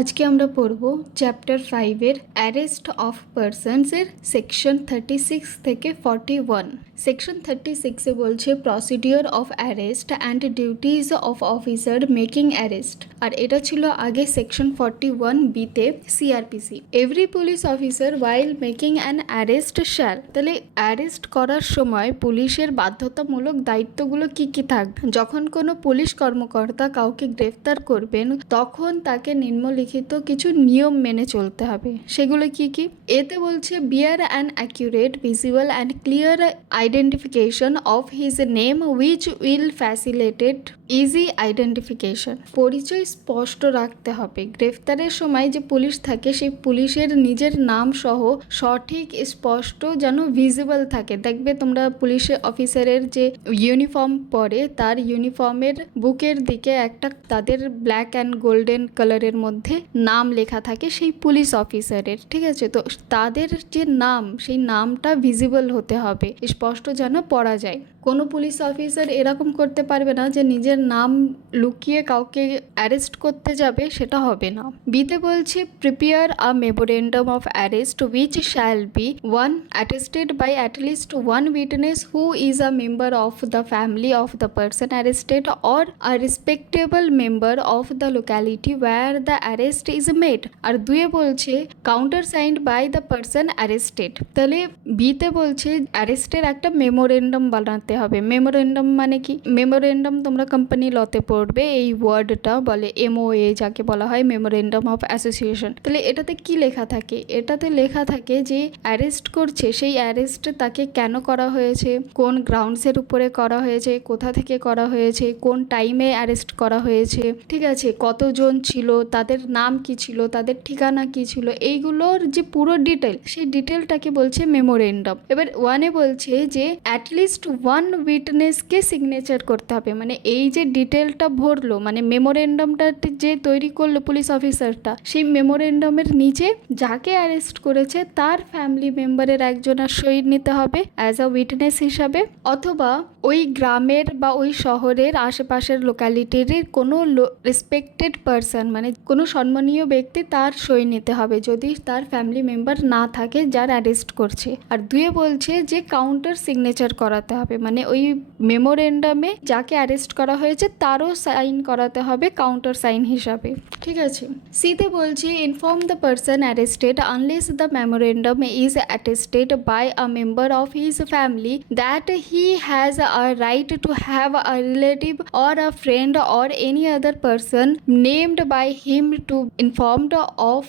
আজকে আমরা পড়ব চ্যাপ্টার 5 এর অ্যারেস্ট অফ পারসনস এর সেকশন 36 থেকে 41। সেকশন 36 এ বলছে procedure of arrest and duties of officer making arrest, আর এটা ছিল আগে সেকশন 41 বিতে CrPC. Every police officer while making an arrest shall, তাহলে অ্যারেস্ট করার সময় পুলিশের বাধ্যতামূলক দায়িত্বগুলো কি কি থাকবে। যখন কোনো পুলিশ কর্মকর্তা কাউকে গ্রেফতার করবেন তখন তাকে নিম্নলিখিত কিছু নিয়ম মেনে চলতে হবে। সেগুলো কি কি? এতে বলছে bear an accurate, visible and clear identification of his name which will facilitate easy identification. পরিচয় স্পষ্ট রাখতে হবে। গ্রেফতারের সময় যে পুলিশ থাকে সেই পুলিশের নিজের নাম সহ সঠিক স্পষ্ট যেন ভিজিবল থাকে। দেখবে তোমরা পুলিশ অফিসারের যে ইউনিফর্ম পরে তার ইউনিফর্মের বুকের দিকে একটা তাদের ব্ল্যাক অ্যান্ড গোল্ডেন কালারের মধ্যে নাম লেখা থাকে সেই পুলিশ অফিসারের, ঠিক আছে? তো তাদের যে নাম সেই নামটা ভিজিবল হতে হবে, স্পষ্ট যেন পড়া যায়। কোনো পুলিশ অফিসার এরকম করতে পারবে না যে নিজের নাম লুকিয়ে কাউকে অ্যারেস্ট করতে যাবে, সেটা হবে না। বিতে বলছে prepare a memorandum of arrest which shall be one attested by at least one witness who is a member of the family of the person arrested or a respectable member of the locality where the arrest is made. আর দুয়ে বলছে countersigned by the person arrested. তাহলে বিতে বলছে অ্যারেস্টের একটা memorandum বানাতে হবে। Memorandum মানে কি? মেমোরেন্ডাম তোমরা কোম্পানি লতে পড়বে, এই ওয়ার্ডটা বলে এমওএ, যাকে বলা হয় মেমোরেন্ডাম অফ অ্যাসোসিয়েশন। তাহলে এটাতে কি লেখা থাকে? এটাতে লেখা থাকে যে অ্যারেস্ট করছে সেই অ্যারেস্ট তাকে কেন করা হয়েছে, কোন গ্রাউন্ডসের উপরে করা হয়েছে, কোথা থেকে করা হয়েছে, কোন টাইমে অ্যারেস্ট করা হয়েছে, ঠিক আছে, কতজন ছিল, তাদের নাম কি ছিল, তাদের ঠিকানা কি ছিল, এইগুলোর যে পুরো ডিটেল, সেই ডিটেলটাকে বলছে মেমোরেন্ডাম। এবার ওয়ানে বলছে যে অ্যাটলিস্ট ওয়ান উইটনেসকে সিগনেচার করতে হবে। মানে এই যে ডিটেলটা ভরলো, মানে মেমোরেন্ডামটা যে তৈরি করলো পুলিশ অফিসারটা, সেই মেমোরেন্ডামের নিচে যাকে অ্যারেস্ট করেছে তার ফ্যামিলি মেম্বারের একজনের সই নিতে হবে অ্যাজ আ উইটনেস হিসাবে, অথবা ওই গ্রামের বা ওই শহরের আশেপাশের লোকালিটির কোনো রেসপেক্টেড পারসন, মানে কোনো সম্মানীয় ব্যক্তি, তার সই নিতে হবে যদি তার ফ্যামিলি মেম্বার না থাকে যার অ্যারেস্ট করছে। আর দুয়ে বলছে যে কাউন্টার সিগনেচার করাতে হবে, মানে ওই মেমোরেন্ডামে যাকে অ্যারেস্ট করা হয়েছে তারও সাইন করাতে হবে কাউন্টার সাইন হিসাবে, ঠিক আছে। সিতে বলছে inform the person arrested unless the memorandum is attested by a member of his family that he has a right to have a relative or a friend or any other person named by him to informed of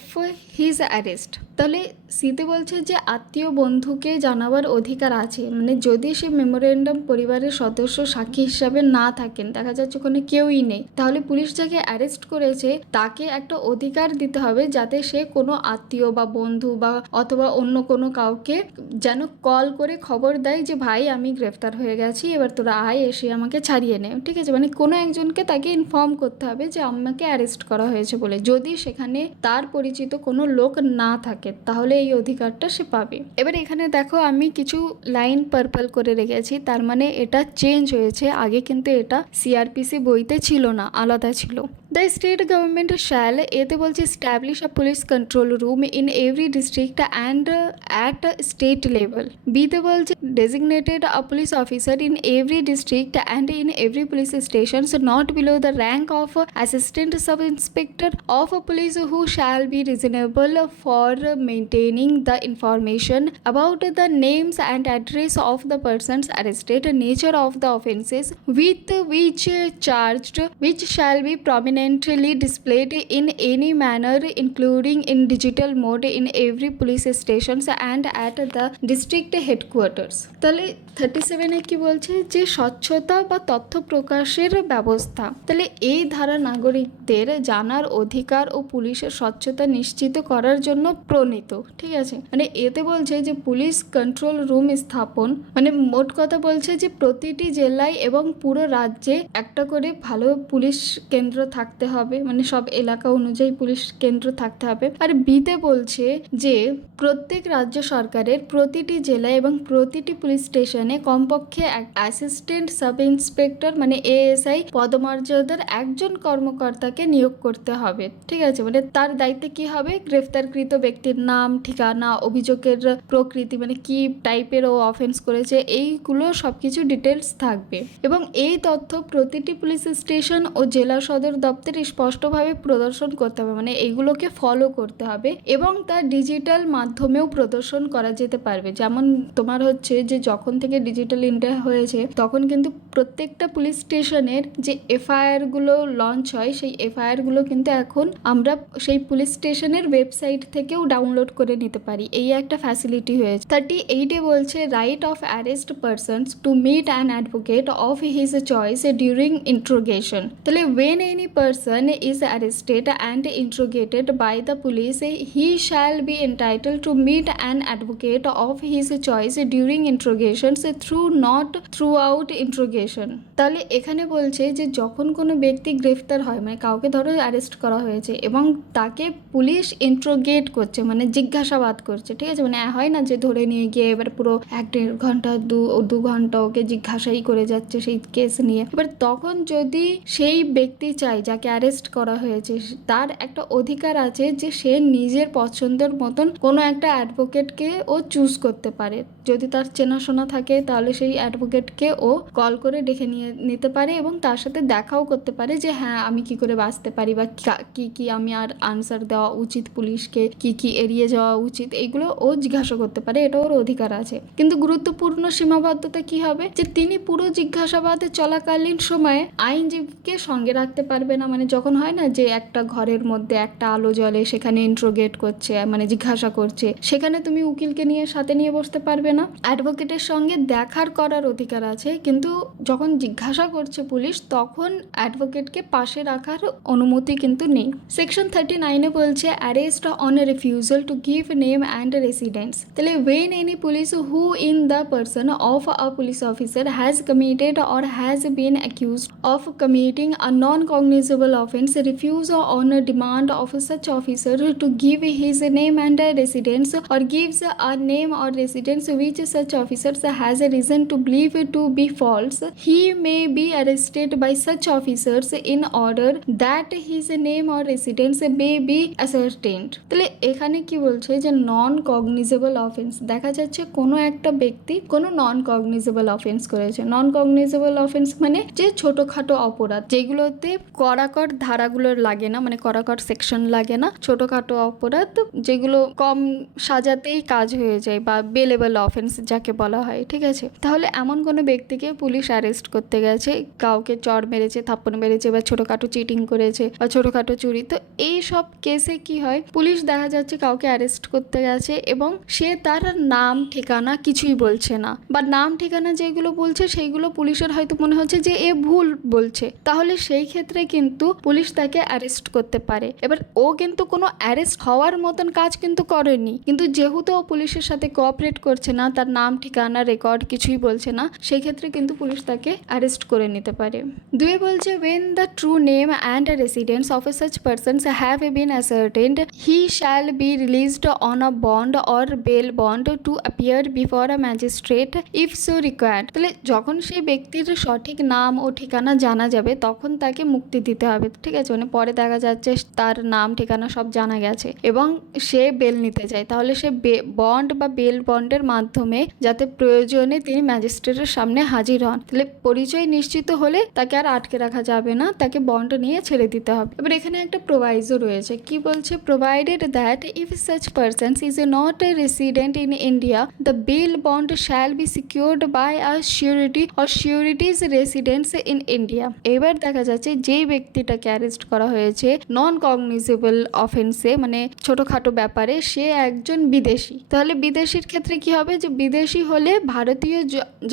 his arrest. তাহলে সিতে বলছে যে আত্মীয় বন্ধুকে জানাবার অধিকার আছে, মানে যদি সে মেমোরেন্ডাম পরিবারের সদস্য সাক্ষী হিসাবে না থাকেন, দেখা যাচ্ছে ওখানে কেউই নেই, তাহলে পুলিশ যাকে অ্যারেস্ট করেছে তাকে একটা অধিকার দিতে হবে যাতে সে কোনো আত্মীয় বা বন্ধু বা অথবা অন্য কোনো কাউকে যেন কল করে খবর দেয় যে ভাই আমি গ্রেফতার হয়ে গেছি, এবার তোরা আয়, এসে আমাকে ছাড়িয়ে নে, ঠিক আছে। মানে কোনো একজনকে তাকে ইনফর্ম করতে হবে যে আমাকে অ্যারেস্ট করা হয়েছে বলে। যদি সেখানে তার পরিচিত কোনো লোক না থাকে তাহলে এই অধিকারটা সে পাবে। এবার এখানে দেখো আমি কিছু লাইন পার্পল করে রেখেছি, তার মানে এটা চেঞ্জ হয়েছে। আগে কিন্তু এটা সিআরপিসি বইতে ছিল না, আলাদা ছিল। দ্য স্টেট গভর্নমেন্ট শ্যাল, এতে বলছে establish a police control room in every district and at state level. বিতে বলছে designated a police officer in every district and in every police station not below the rank of assistant sub inspector of police who shall be reasonable for maintaining the information about the names and address of the persons arrested, nature of the offences with which charged, which shall be prominently displayed in any manner including in digital mode in every police stations and at the district headquarters. তাহলে 37 কি বলছে যে স্বচ্ছতা বা তথ্য প্রকাশের ব্যবস্থা। তাহলে এই ধারা নাগরিকদের জানার অধিকার ও পুলিশের স্বচ্ছতা নিশ্চিত করার জন্য প্রণীত, ঠিক আছে। মানে এতে বলছে যে পুলিশ কন্ট্রোল রুম স্থাপন, মানে মোট কথা বলছে যে প্রতিটি জেলায় এবং পুরো রাজ্যে একটা করে ভালো পুলিশ কেন্দ্র থাকতে থাকতে হবে, মানে সব এলাকা অনুযায়ী পুলিশ কেন্দ্র থাকতে হবে। আর বিতে বলছে যে প্রত্যেক রাজ্য সরকারের প্রতিটি জেলায় এবং প্রতিটি পুলিশ স্টেশনে কমপক্ষে এক অ্যাসিস্ট্যান্ট সাব ইন্সপেক্টর মানে এএসআই পদমর্যাদার একজন কর্মকর্তাকে নিয়োগ করতে হবে। ঠিক আছে, মানে তার দায়িত্বে কি হবে, গ্রেফতারকৃত ব্যক্তির নাম, ঠিকানা, অভিযোগের প্রকৃতি, মানে কি টাইপের ও অফেন্স করেছে, এইগুলো সবকিছু ডিটেলস থাকবে। এবং এই তথ্য প্রতিটি পুলিশ স্টেশন ও জেলা সদর দপ্তরে স্পষ্টভাবে প্রদর্শন করতে হবে, মানে এইগুলোকে ফলো করতে হবে এবং তা ডিজিটাল মাধ্যমেও প্রদর্শন করা যেতে পারবে। যেমন তোমার হচ্ছে যে যখন থেকে ডিজিটাল ইন্ডিয়া হয়েছে তখন কিন্তু প্রত্যেকটা পুলিশ স্টেশনের যে এফআইআরগুলো লঞ্চ হয়, সেই এফআইআরগুলো কিন্তু এখন আমরা সেই পুলিশ স্টেশনের ওয়েবসাইট থেকেও ডাউনলোড করে নিতে পারি। এই একটা ফ্যাসিলিটি হয়েছে। 38 বলছে right of arrest persons to meet an advocate of his choice during interrogation. তাহলে when any person is arrested and interrogated by the police, he shall be entitled to meet an advocate of his choice during interrogations through not throughout interrogation। তাহলে এখানে বলছে যে যখন কোনো ব্যক্তি গ্রেফতার হয়, মানে কাউকে ধরো অ্যারেস্ট করা হয়েছে এবং তাকে পুলিশ ইন্ট্রোগেট করছে, মানে জিজ্ঞাসাবাদ করছে, ঠিক আছে, মানে হয় না যে ধরে নিয়ে গিয়ে এবার পুরো 1-1.5 ঘন্টা 2 ঘন্টা ওকে জিজ্ঞাসাই করে যাচ্ছে সেই কেস নিয়ে। এবার তখন যদি সেই ব্যক্তি চাই যাকে অ্যারেস্ট করা হয়েছে, তার একটা অধিকার আছে যে সে নিজের পছন্দের মতন কোনো একটা অ্যাডভোকেটকে ও চুজ করতে পারে। যদি তার চেনাশোনা থাকে তাহলে সেই অ্যাডভোকেটকে ও কল করে ডেকে নিতে পারে এবং তার সাথে দেখাও করতে পারে যে হ্যাঁ আমি কি করে বাঁচতে পারি বা কি কি আমি আর আনসার দেওয়া উচিত পুলিশকে, কি কি এড়িয়ে যাওয়া উচিত, এইগুলো ও জিজ্ঞাসা করতে পারে, এটা ওর অধিকার আছে। কিন্তু গুরুত্বপূর্ণ সীমাবদ্ধতা কি হবে, যে তিনি পুরো জিজ্ঞাসাবাদে চলাকালীন সময়ে আইনজীবীকে সঙ্গে রাখতে পারবে না। মানে যখন হয় না যে একটা ঘরের মধ্যে একটা আলো জ্বলে, সেখানে ইন্ট্রোগেট করছে, মানে জিজ্ঞাসা করছে, সেখানে তুমি উকিলকে নিয়ে সাথে নিয়ে বসতে পারবে না। অ্যাডভোকেটের সঙ্গে দেখার করার অধিকার আছে, কিন্তু যখন জিজ্ঞাসা করছে পুলিশ তখন অ্যাডভোকেটকে পাশে রাখার অনুমতি কিন্তু নেই। সেকশন 39 বলছে arrest on refusal to give name and residence. তাহলে when any police who in the person of a police officer has committed or has been accused of committing a non-cognizable offence refuse on demand of such officer to give his name and residence or gives a name or residence which such officer has a reason to believe to be false, he may be arrested by such officers in order that his name or residence may be ascertained। তাহলে এখানে কি বলছে যে নন cognizable offence, দেখা যাচ্ছে কোনো একটা ব্যক্তি কোনো নন কগনিজেবল অফেন্স করেছে। নন কগনিজেবল অফেন্স মানে যে ছোটোখাটো অপরাধ যেগুলোতে কড়াকড় ধারাগুলোর লাগে না, মানে কড়াকড় সেকশন লাগে না, ছোটোখাটো অপরাধ যেগুলো কম সাজাতেই কাজ হয়ে যায় বা বেলেবল অফেন্স যাকে বলা হয়। ঠিক আছে, তাহলে এমন কোনো ব্যক্তিকে পুলিশ অ্যারেস্ট করতে গেছে, কাউকে চড় মেরেছে, থাপ্পড় মেরেছে বা ছোটোখাটো চিটিং করেছে বা ছোটোখাটো চুরি, তো এই সব কেসে কি হয়, পুলিশ দেখা যাচ্ছে কাউকে অ্যারেস্ট করতে গেছে এবং সে তার নাম ঠিকানা কিছুই বলছে না, বা নাম ঠিকানা যেগুলো বলছে সেইগুলো পুলিশের হয়তো মনে হচ্ছে যে এ ভুল বলছে, তাহলে সেই ক্ষেত্রে কিন্তু পুলিশ তাকে অ্যারেস্ট করতে পারে। এবার ও কিন্তু কোনো অ্যারেস্ট হওয়ার মতন কাজ কিন্তু করেনি, কিন্তু যেহেতু ও পুলিশের সাথে কোঅপারেট করছে না, তার নাম ঠিকানা রেকর্ড কিছুই বলছে না, সেই ক্ষেত্রে কিন্তু পুলিশ তাকে অ্যারেস্ট করে নিতে পারে। 2 বলছে when the true name and residence of such persons have been ascertained, he shall be released on a bond or bail bond to appear before a magistrate if so required। তাহলে যখন সেই ব্যক্তির সঠিক নাম ও ঠিকানা জানা যাবে তখন তাকে মুক্তি দিতে হবে। ঠিক আছে, মানে পরে দেখা যাচ্ছে তার নাম ঠিকানা সব জানা গেছে এবং সে বেল নিতে চায়, তাহলে সে বন্ড বা বেল বন্ডের মাধ্যমে যাতে প্রয়োজনে তিনি ম্যাজিস্ট্রেটের সামনে হাজির হন। তাহলে পরিচয় নিশ্চিত হলে তাকে আর আটকে রাখা যাবে না, তাকে বন্ড নিয়ে ছেড়ে দিতে হবে। এবার এখানে একটা প্রোভাইজো রয়েছে, কি বলছে, provided that if such person is not a resident in India the bail bond shall be secured by a surety or sureties residence in India. এবার দেখা যাচ্ছে যেই ব্যক্তিটাকে অ্যারেস্ট করা হয়েছে নন কগনিজেবল অফেন্সে, মানে ছোটোখাটো ব্যাপারে, সে একজন বিদেশি, তাহলে বিদেশির ক্ষেত্রে কি হবে, যে বিদেশি হলে ভারতীয়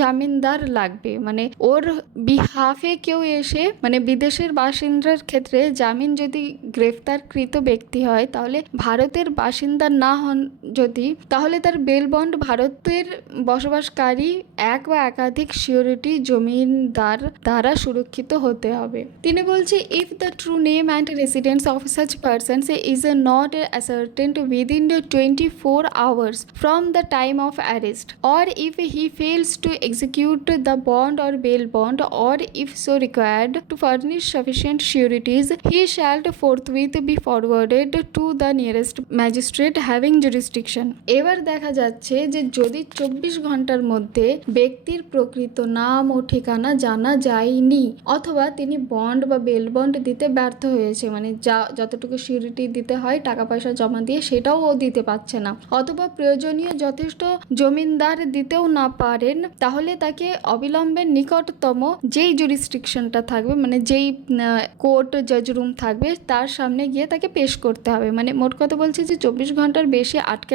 জামিনদার লাগবে, মানে ওর বিহাফে কেউ এসে, মানে বিদেশের বাসিন্দার ক্ষেত্রে জামিন যদি গ্রেফতারকৃত ব্যক্তি হয় তাহলে ভারতের বাসিন্দা না হন যদি, তাহলে তার বেল বন্ড ভারতের বসবাসকারী এক বা একাধিক সিওরিটি জমিনদার দ্বারা সুরক্ষিত হতে হবে। তিনি বলছে if the true name and residence of such persons is not ascertained within the 24 hours from the time of arrest, or if he fails to execute the bond or bail bond, or if so required to furnish sufficient sureties, he shall forthwith be forwarded to the nearest magistrate having jurisdiction. এবার দেখা যাচ্ছে যে যদি 24 ঘন্টার মধ্যে ব্যক্তির প্রকৃত নাম ও ঠিকানা জানা যায়নি, অথবা তিনি বন্ড বা বেল বন্ড দিতে ব্যর্থ হয়েছে, মানে যতটুকু সিউরিটি দিতে হয় টাকা পয়সা জমা দিয়ে সেটাও ও দিতে পারছে না, অথবা প্রয়োজনীয় যথেষ্ট জমিনদার দিতেও না পারেন, তাহলে তাকে অবিলম্বে নিকটতম যেই জুরিসডিকশনটা থাকবে, মানে যেই কোর্ট জাজ রুম থাকবে তার সামনে গিয়ে তাকে পেশ করতে হবে। মানে মোট কথা বলছে যে 24 ঘন্টার বেশি আটকে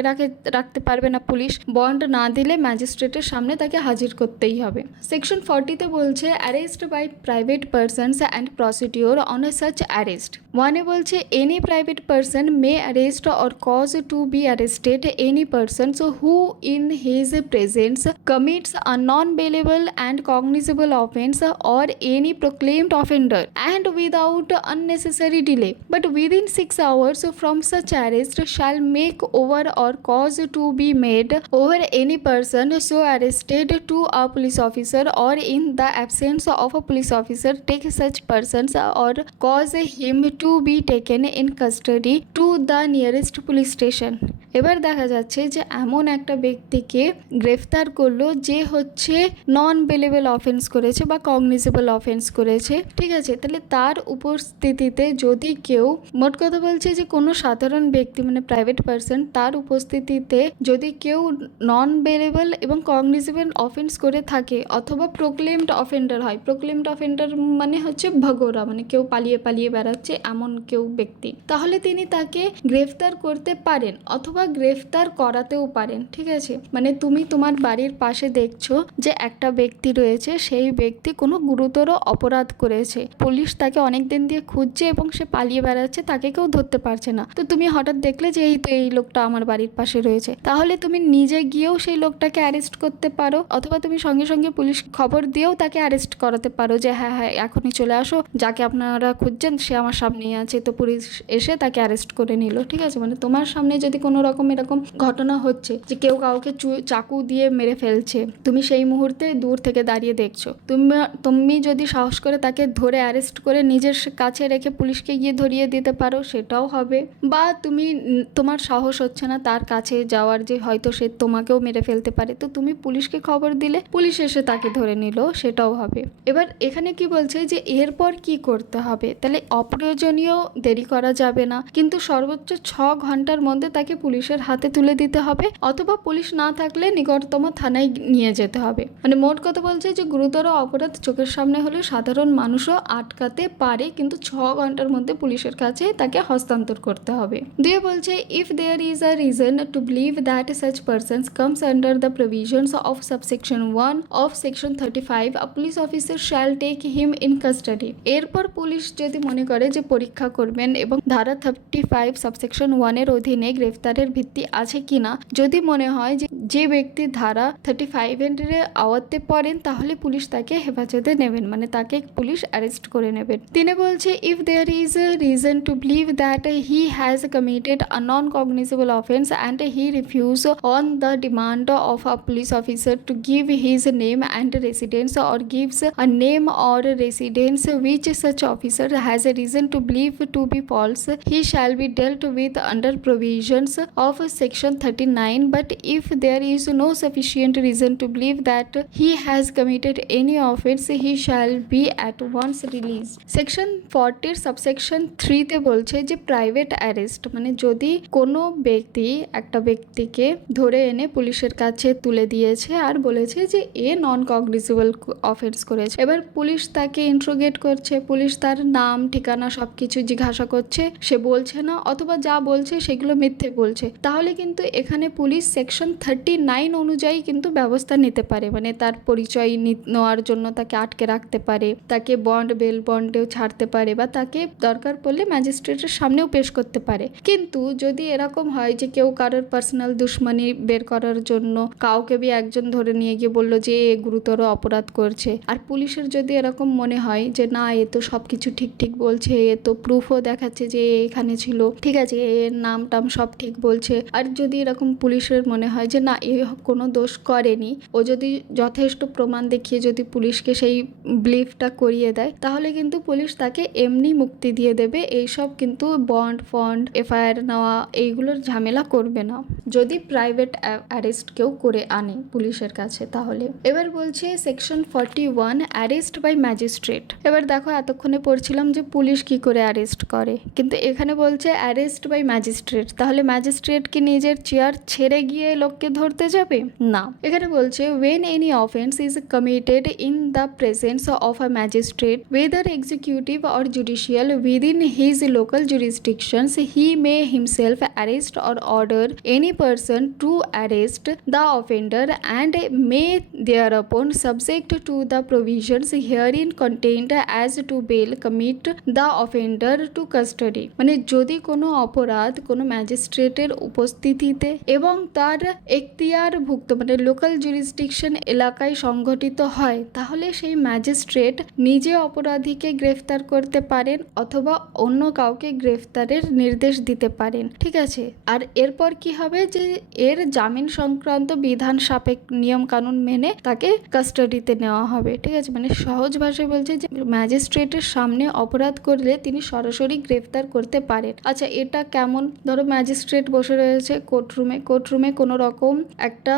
রাখতে পারবে না পুলিশ। বন্ড না দিলে ম্যাজিস্ট্রেটের সামনে তাকে হাজির করতেই হবে। সেকশন 40-তে বলছে arrest by private persons and procedure on such arrest. 1-এ বলছে any private person may arrest or cause to be arrested any persons who in his presence commits a non-bailable and cognizable offence or any proclaimed offender, and without unnecessary delay, but within 6 hours from such arrest, shall make over or cause to be made over any person so arrested to a police officer, or in the absence of a police officer take such persons or cause him to be taken in custody to the nearest police station। এবার দেখা যাচ্ছে যে এমন একটা ব্যক্তিকে গ্রেফতার করলো যে হচ্ছে নন বেলেবল অফেন্স করেছে বা কগনিজেবল অফেন্স করেছে, ঠিক আছে। তাহলে তার উপস্থিতিতে যদি কেউ, মোট কথা বলছে যে কোনো সাধারণ ব্যক্তি মানে প্রাইভেট পারসন, তার উপস্থিতিতে যদি কেউ নন বেলেবল এবং কগনিজেবল অফেন্স করে থাকে অথবা প্রোক্লেমড অফেন্ডার হয়, প্রোক্লেমড অফেন্ডার মানে হচ্ছে ভগোরা, মানে কেউ পালিয়ে পালিয়ে বেড়াচ্ছে এমন কেউ ব্যক্তি, তাহলে তিনি তাকে গ্রেফতার করতে পারেন অথবা গ্রেফতার করাতেও পারেন, ঠিক আছে। মানে তুমি তোমার বাড়ির পাশে দেখছো যে একটা ব্যক্তি রয়েছে, সেই ব্যক্তি কোনো গুরুতর অপরাধ করেছে, পুলিশ তাকে অনেক দিন দিয়ে খুঁজছে এবং সে পালিয়ে বেড়াচ্ছে, তাকে কেউ ধরতে পারছে না, তো তুমি হঠাৎ দেখলে যে এই তো এই লোকটা আমার বাড়ির পাশে রয়েছে, তাহলে তুমি নিজে গিয়েও সেই লোকটাকে অ্যারেস্ট করতে পারো, অথবা তুমি সঙ্গে সঙ্গে পুলিশ খবর দিয়েও তাকে অ্যারেস্ট করাতে পারো যে হ্যাঁ হ্যাঁ এখনই চলে আসো, যাকে আপনারা খুঁজছেন সে আমার সামনেই আছে, তো পুলিশ এসে তাকে অ্যারেস্ট করে নিল, ঠিক আছে। মানে তোমার সামনে যদি কোনো রকম এরকম ঘটনা হচ্ছে যে কেউ কাউকে চাকু দিয়ে মেরে ফেলছে, তুমি সেই মুহূর্তে দূর থেকে দাঁড়িয়ে দেখছো, তুমি যদি সাহস করে তাকে ধরে অ্যারেস্ট করে নিজের কাছে রেখে পুলিশকে গিয়ে ধরিয়ে দিতে পারো, সেটাও হবে। বা তুমি তোমার সাহস হচ্ছে না তার কাছে যাওয়ার, যে হয়তো সে তোমাকেও মেরে ফেলতে পারে, তো তুমি পুলিশকে খবর দিলে পুলিশ এসে তাকে ধরে নিল, সেটাও হবে। এবার এখানে কি বলছে যে এরপর কি করতে হবে, তাহলে অপ্রয়োজনীয় দেরি করা যাবে না, কিন্তু সর্বোচ্চ 6 ঘন্টার মধ্যে তাকে পুলিশের হাতে তুলে দিতে হবে, অথবা পুলিশ না থাকলে নিকটতম থানায় নিয়ে যেতে হবে। মানে মোট কথা বলছে যে গুরুতর অপরাধ চোখের সামনে হলে সাধারণ মানুষও আটকাতে পারে, কিন্তু 6 ঘন্টার মধ্যে পুলিশের কাছে তাকে হস্তান্তর করতে হবে। 2 বলছে if there is a reason to believe that such persons comes under the provisions of subsection 1 of section 35 a police officer shall take him in custody. এরপর পুলিশ যদি মনে করে যে পরীক্ষা করবেন এবং ধারা 35 সাবসেকশন 1 এর অধীনে গ্রেফতারের ভিত্তি আছে কিনা, যদি মনে হয় যে ব্যক্তি ধারা 35 এর আওতায় পড়েন, তাহলে পুলিশ তাকে হেফাজতে নেবেন, মানে তাকে পুলিশ অ্যারেস্ট করে নেবেন। 3 বলছে if there is a reason to believe that he has committed a non-cognizable offense and he refuses on the demand of a police officer to give his name and residence, or gives a name or residence which such officer has a reason to believe to be false, he shall be dealt with under provisions of section 39, but if there is no sufficient reason to believe that he has committed any offense, he shall be at once released। Section 40 subsection 3 তে বলছে যে private arrest, মানে যদি কোনো ব্যক্তি একটা ব্যক্তিকে ধরে এনে পুলিশের কাছে তুলে দিয়েছে আর বলেছে যে এ নন কগনিজেবল অফেন্স করেছে, এবার পুলিশ তাকে ইন্ট্রোগেট করছে, পুলিশ তার নাম ঠিকানা সবকিছু জিজ্ঞাসা করছে, সে বলছে না, অথবা যা বলছে সেগুলো মিথ্যে বলছে, করেছে, তাহলে কিন্তু এখানে পুলিশ সেকশন 39 অনুযায়ী কিন্তু ব্যবস্থা নিতে পারে। মানে তার পরিচয় নেওয়ার জন্য তাকে আটকে রাখতে পারে, তাকে বেল বন্ডেও ছাড়তে পারে, বা তাকে দরকার পড়লে ম্যাজিস্ট্রেটের সামনেও পেশ করতে পারে। কিন্তু যদি এরকম হয় যে কেউ কারোর পার্সোনাল দুশ্মনী বের করার জন্য কাউকে বি একজন ধরে নিয়ে গিয়ে বললো যে এ গুরুতর অপরাধ করছে, আর পুলিশের যদি এরকম মনে হয় যে না এ তো সবকিছু ঠিক বলছে, এ তো প্রুফও দেখাচ্ছে যে এখানে ছিল, ঠিক আছে, এর নাম টাম সব ঠিক বলছে, আর যদি এরকম পুলিশের মনে হয় যে না এ কোনো দোষ করেনি, ও যদি যথেষ্ট প্রমাণ দেখিয়ে যদি পুলিশকে সেই বিলিফটা করিয়ে দেয়, তাহলে কিন্তু পুলিশ তাকে এমনি মুক্তি দিয়ে দেবে। এইসব কিন্তু ফন্ড এফআইআর নেওয়া এইগুলোর ঝামেলা করবে না যদি প্রাইভেট অ্যারেস্ট কেউ করে আনে পুলিশের কাছে। তাহলে এবার বলছে সেকশন 41 অ্যারেস্ট বাই ম্যাজিস্ট্রেট। এবার দেখো এতক্ষণে পড়ছিলাম যে পুলিশ কি করে অ্যারেস্ট করে, কিন্তু এখানে বলছে অ্যারেস্ট বাই ম্যাজিস্ট্রেট। তাহলে ম্যাজিস্ট্রেট কি নিজের চেয়ার ছেড়ে গিয়ে লোককে ধরতে যাবে? না, এখানে বলছে when any offense is committed in the presence of a magistrate whether executive or judicial within his local jurisdictions, he may himself arrest or order any person to arrest the offender and may thereupon subject to the provisions herein contained as to bail commit the offender to custody। মানে যদি কোনো অপরাধ কোনো ম্যাজিস্ট্রেটের উপস্থিতিতে এবং তার এখতিয়ারভুক্ত মানে লোকাল জুরিসডিকশন এলাকায় সংঘটিত হয়, তাহলে সেই ম্যাজিস্ট্রেট নিজে অপরাধীকে গ্রেফতার করতে পারেন অথবা অন্য কাউকে গ্রেফতারের নির্দেশ দিতে পারেন, ঠিক আছে। আর এরপর কি হবে যে এর জামিন সংক্রান্ত বিধান সাপেক্ষ নিয়ম কানুন মেনে তাকে কাস্টাডিতে নেওয়া হবে, ঠিক আছে। মানে সহজ ভাষায় বলছে যে ম্যাজিস্ট্রেটের সামনে অপরাধ করলে তিনি সরাসরি গ্রেফতার করতে পারেন। আচ্ছা, এটা কেমন? ধরো ম্যাজিস্ট্রেট বসে রয়েছে কোর্টরুমে কোনো রকম একটা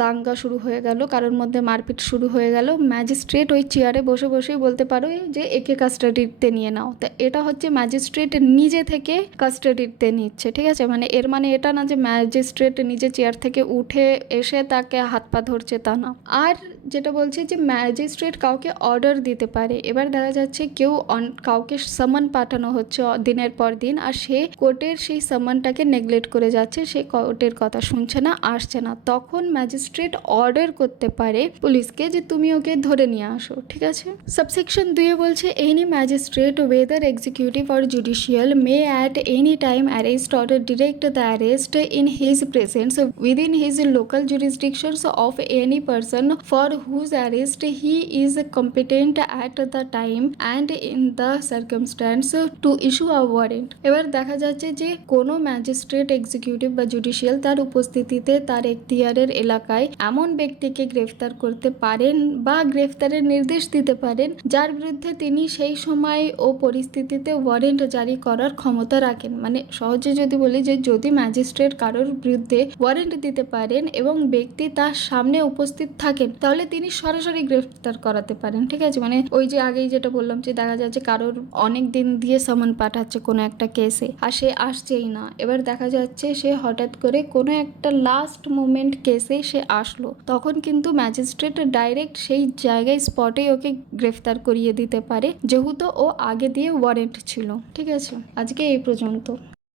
দাঙ্গা শুরু হয়ে গেল, কারোর মধ্যে মারপিট শুরু হয়ে গেল, ম্যাজিস্ট্রেট ওই চেয়ারে বসেই বলতে পারো যে একে কাস্টাডিতে নিয়ে নাও। তা এটা হচ্ছে ম্যাজিস্ট্রেট নিজে থেকে কাস্টাডিতে নিচ্ছে, ঠিক আছে। মানে এর মানে এটা না যে ম্যাজিস্ট্রেট নিজে চেয়ার থেকে উঠে এসে তাকে হাত পা ধরছে, তা না। আর যেটা বলছে যে ম্যাজিস্ট্রেট কাউকে অর্ডার দিতে পারে। এবার দেখা যাচ্ছে কাউকে সামান পাঠানো হচ্ছে দিনের পর দিন, আর সে কোর্টের সেই সামানটাকে নেগলেক্ট করে যাচ্ছে, সে কোর্টের কথা শুনছে না, আসছে না, তখন ম্যাজিস্ট্রেট অর্ডার করতে পারে পুলিশকে যে তুমি ওকে ধরে নিয়ে আসো, ঠিক আছে। সাবসেকশন 2 বলছে any magistrate whether executive or judicial may at any time arrest or direct the arrest in his presence within his local jurisdictions of any person for whose arrest he is competent at the time and in the circumstances to issue a warrant. এবার দেখা যাচ্ছে যে কোনো magistrate executive বা judicial তার উপস্থিতিতে তার এখতিয়ারের এলাকায় এমন ব্যক্তিকে গ্রেফতার করতে পারেন বা গ্রেফতারের নির্দেশ দিতে পারেন যার বিরুদ্ধে তিনি সেই সময় ও পরিস্থিতিতে ওয়ারেন্ট জারি করার ক্ষমতা রাখেন। মানে সহজে যদি বলি যে যদি ম্যাজিস্ট্রেট কারোর বিরুদ্ধে ওয়ারেন্ট দিতে পারেন এবং ব্যক্তি তার সামনে উপস্থিত থাকেন, তাহলে তিনি সরাসরি গ্রেফতার করাতে পারেন, ঠিক আছে। মানে ওই যে আগেই যেটা বললাম যে দেখা যাচ্ছে কারোর অনেক দিন দিয়ে সামান পাঠাচ্ছে কোনো একটা কেসে আর সে আসছেই না, এবার দেখা যাচ্ছে সে হঠাৎ করে কোনো একটা লাস্ট মোমেন্ট কেসে সে আসলো, তখন কিন্তু ম্যাজিস্ট্রেট ডাইরেক্ট সেই জায়গায় স্পটেই ওকে গ্রেফতার করিয়ে দিতে পারে, যেহেতু ও আগে দিয়ে ওয়ারেন্ট ছিল, ঠিক আছে। আজকে এই পর্যন্ত।